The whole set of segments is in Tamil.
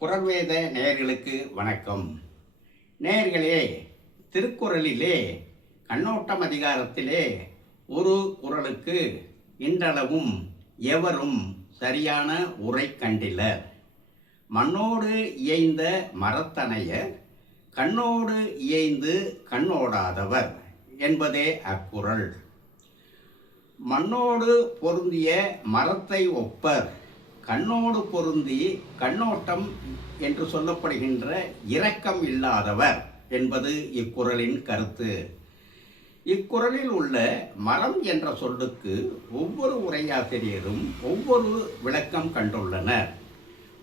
குறள்வேத நேயர்களுக்கு வணக்கம். நேயர்களே, திருக்குறளிலே கண்ணோட்டம் அதிகாரத்திலே ஒரு குறளுக்கு இன்றளவும் எவரும் சரியான உரை கண்டிலர். மண்ணோடு இயைந்த மரத்தனையர் கண்ணோடு இயைந்து கண்ணோடாதவர் என்பதே அக்குறள். மண்ணோடு பொருந்திய மரத்தை ஒப்பர், கண்ணோடு பொருந்தி கண்ணோட்டம் என்று சொல்லப்படுகின்ற இரக்கம் இல்லாதவர் என்பது இக்குறளின் கருத்து. இக்குறளில் உள்ள மரம் என்ற சொல்லுக்கு ஒவ்வொரு உரையாசிரியரும் ஒவ்வொரு விளக்கம் கண்டுள்ளனர்.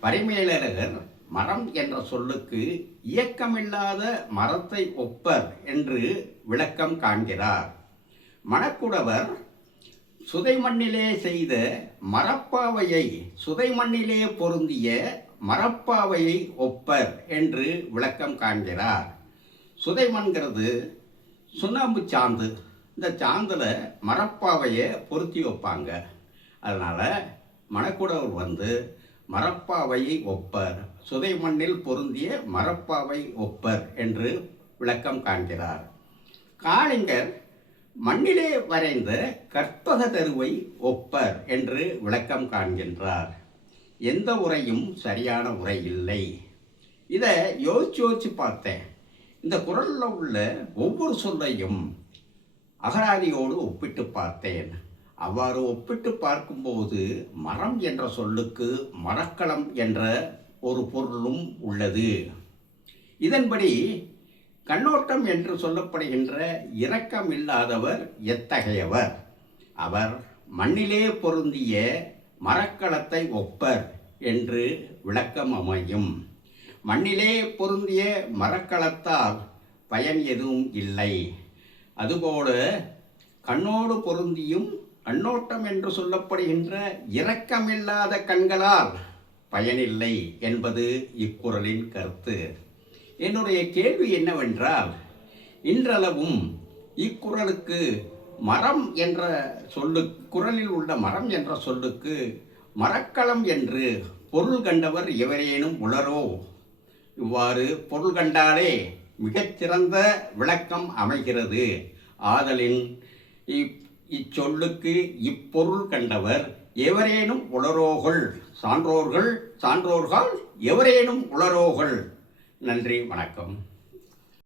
பரிமேலழகர் மரம் என்ற சொல்லுக்கு இயக்கமில்லாத மரத்தை ஒப்பர் என்று விளக்கம் காண்கிறார். மணக்குடவர் சுதைமண்ணிலே செய்த மரப்பாவையை சுதைமண்ணிலே பொருந்திய மரப்பாவையை ஒப்பர் என்று விளக்கம் காண்கிறார். சுதைமண்கிறது சுண்ணாம்பு சாந்து. இந்த சாந்தில் மரப்பாவையை பொருத்தி வைப்பாங்க. அதனால் மணக்குடவர் மரப்பாவையை ஒப்பர், சுதைமண்ணில் பொருந்திய மரப்பாவை ஒப்பர் என்று விளக்கம் காண்கிறார். காளிங்கர் மண்ணிலே வரைந்த கற்பக தருவை ஒப்பர் என்று விளக்கம் காண்கின்றார். எந்த உரையும் சரியான உரை இல்லை. இதை யோசிச்சு பார்த்தேன். இந்த குறளில் உள்ள ஒவ்வொரு சொல்லையும் அகராதியோடு ஒப்பிட்டு பார்த்தேன். அவ்வாறு ஒப்பிட்டு பார்க்கும்போது மரம் என்ற சொல்லுக்கு மரக்கலம் என்ற ஒரு பொருளும் உள்ளது. இதன்படி கண்ணோட்டம் என்று சொல்லப்படுகின்ற இரக்கம் இல்லாதவர் எத்தகையவர்? அவர் மண்ணிலே பொருந்திய மரக்கலத்தை ஒப்பர் என்று விளக்கம் அமையும். மண்ணிலே பொருந்திய மரக்கலத்தால் பயன் எதுவும் இல்லை. அதுபோல கண்ணோடு பொருந்தியும் கண்ணோட்டம் என்று சொல்லப்படுகின்ற இரக்கமில்லாத கண்களால் பயனில்லை என்பது இக்குறளின் கருத்து. என்னுடைய கேள்வி என்னவென்றால், இன்றளவும் இக்குறளுக்கு மரம் என்ற குறளில் உள்ள மரம் என்ற சொல்லுக்கு மரக்கலம் என்று பொருள் கண்டவர் எவரேனும் உளரோ? இவ்வாறு பொருள் கண்டாலே மிகச்சிறந்த விளக்கம் அமைகிறது. ஆதலின் இச்சொல்லுக்கு இப்பொருள் கண்டவர் எவரேனும் உளரோகள், சான்றோர்கள் எவரேனும் உளரோகள். நன்றி, வணக்கம்.